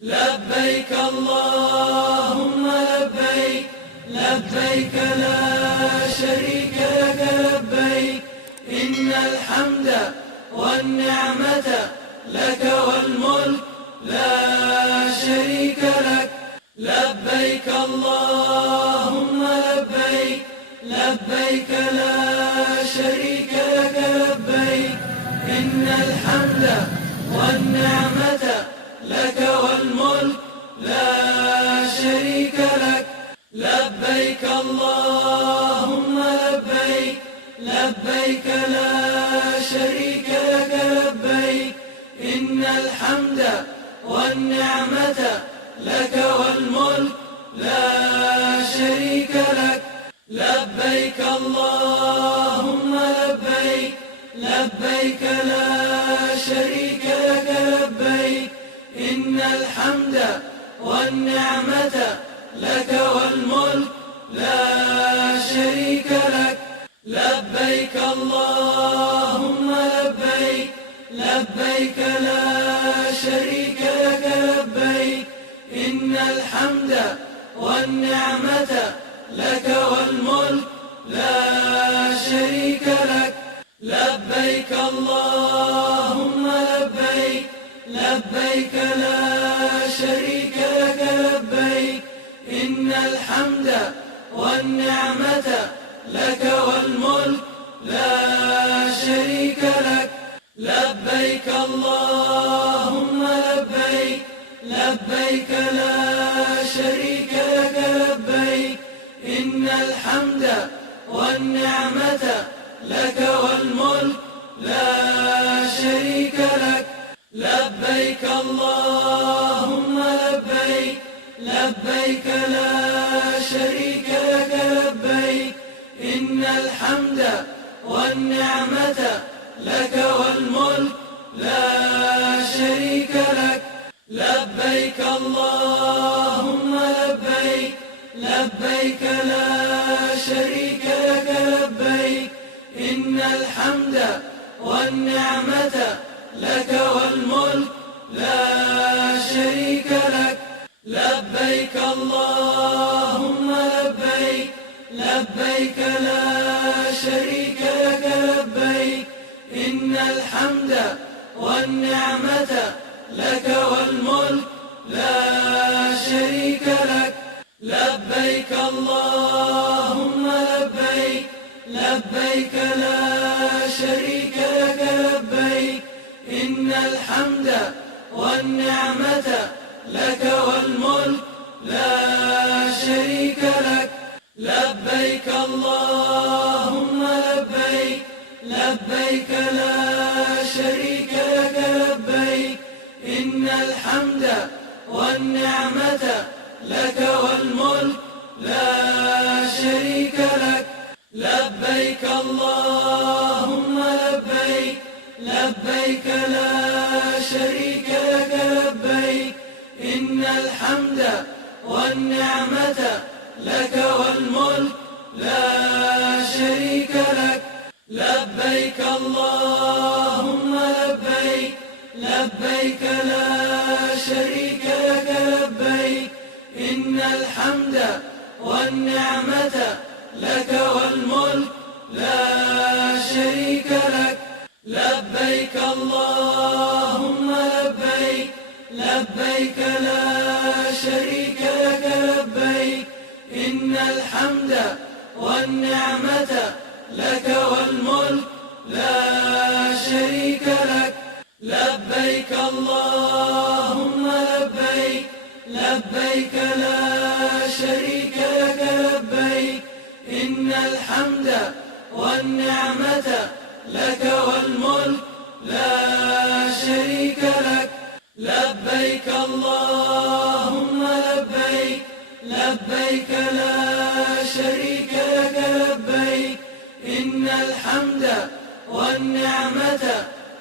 لبيك اللهم لبيك، لبيك لا شريك لك لبيك، إن الحمد والنعمة لك والملك لا شريك لك. لبيك اللهم لبيك، لبيك لا شريك لك لبيك، إن الحمد والنعمة لك والملك لا شريك لك. لبيك اللهم لبيك، لبيك لا شريك لك لبيك، إن الحمد والنعمة لك والملك لا شريك لك. لبيك اللهم لبيك، لبيك لا شريك لك لبيك، إن الحمد والنعمة لك والملك لا شريك لك. لبيك اللهم لبيك، لبيك لا شريك لك لبيك، إن الحمد والنعمة لك والملك لا شريك لك. لبيك اللهم لبيك، لبيك لا شريك لك لبيك، إن الحمد والنعمة لك والملك لا شريك لك. لبيك اللهم لبيك، لبيك لا شريك لك لبيك، إن الحمد والنعمة لك والملك لا شريك لك. لبيك اللهم لبيك، لبيك لا شريك لك لبيك، إن الحمد والنعمة لك والملك لا شريك لك. لبيك اللهم لبيك، لبيك لا شريك لك لبيك، إن الحمد والنعمة لك والملك لا شريك لك. لبيك اللهم لبيك، لبيك لا شريك لك لبيك، إن الحمد والنعمة لك والملك لا شريك لك. لبيك اللهم لبيك، لبيك لا شريك لك لبيك، إن الحمد والنعمة لك والملك لا شريك لك. لبيك اللهم لبيك، لبيك لا شريك لك لبيك، إن الحمد والنعمة لك والملك لا شريك لك. لبيك اللهم لبيك، لبيك لا شريك لك لبيك، إن الحمد والنعمة لك والملك لا شريك لك. لبيك اللهم لبيك، لبيك لا شريك لك لبيك، إن الحمد والنعمة لك والملك لا شريك لك. لبيك اللهم لبيك، لبيك لا شريك لك لبيك، إن الحمد والنعمة لك والملك لا شريك لك. لبيك اللهم لبيك، لبيك لا شريك لك لبيك، إن الحمد والنعمة لك والملك لا شريك لك. لبيك اللهم لبيك، لبيك لا شريك لك لبيك، إن الحمد والنعمة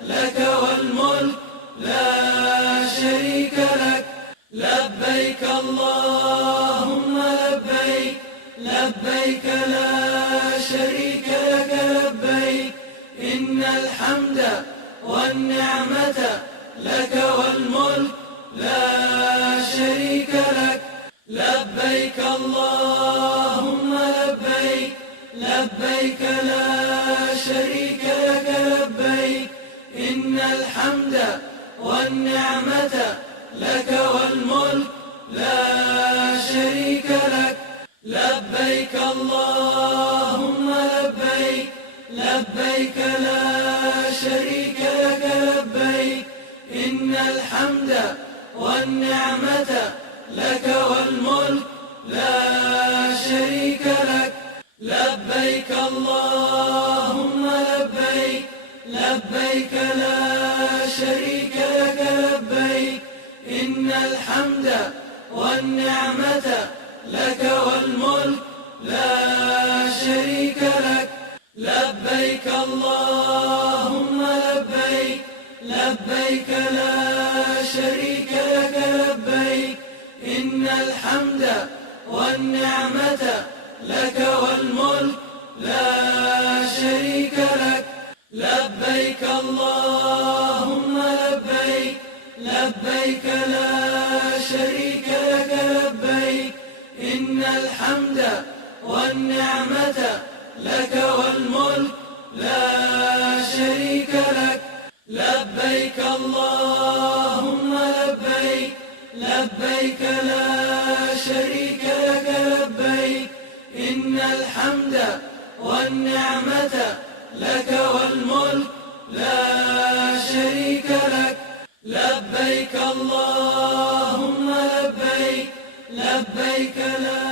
لك والملك لا شريك لك. لبيك اللهم لبيك، لبيك لا شريك لك لبيك، إن الحمد والنعمة لك والملك لا لبيك اللهم لبيك لبيك لا شريك لك لبيك إن الحمد والنعمة لك والملك لا شريك لك لبيك اللهم لبيك لبيك لا شريك لك لبيك إن الحمد والنعمة لك والملك لا شريك لك لبيك اللهم لبيك لبيك لا شريك لك لبيك إن الحمد والنعمة لك والملك لا شريك لك لبيك اللهم لبيك لبيك لا شريك لك لبيك إن الحمد والنعمة لك والملك لا شريك لك لبيك اللهم لبيك لبيك لا شريك لك لبيك إن الحمد والنعمة لك والملك لا شريك لك لبيك اللهم لبيك لبيك لا شريك لك لبيك إن الحمد والنعمة لك والملك لا شريك لك لبيك اللهم لبيك لبيك لا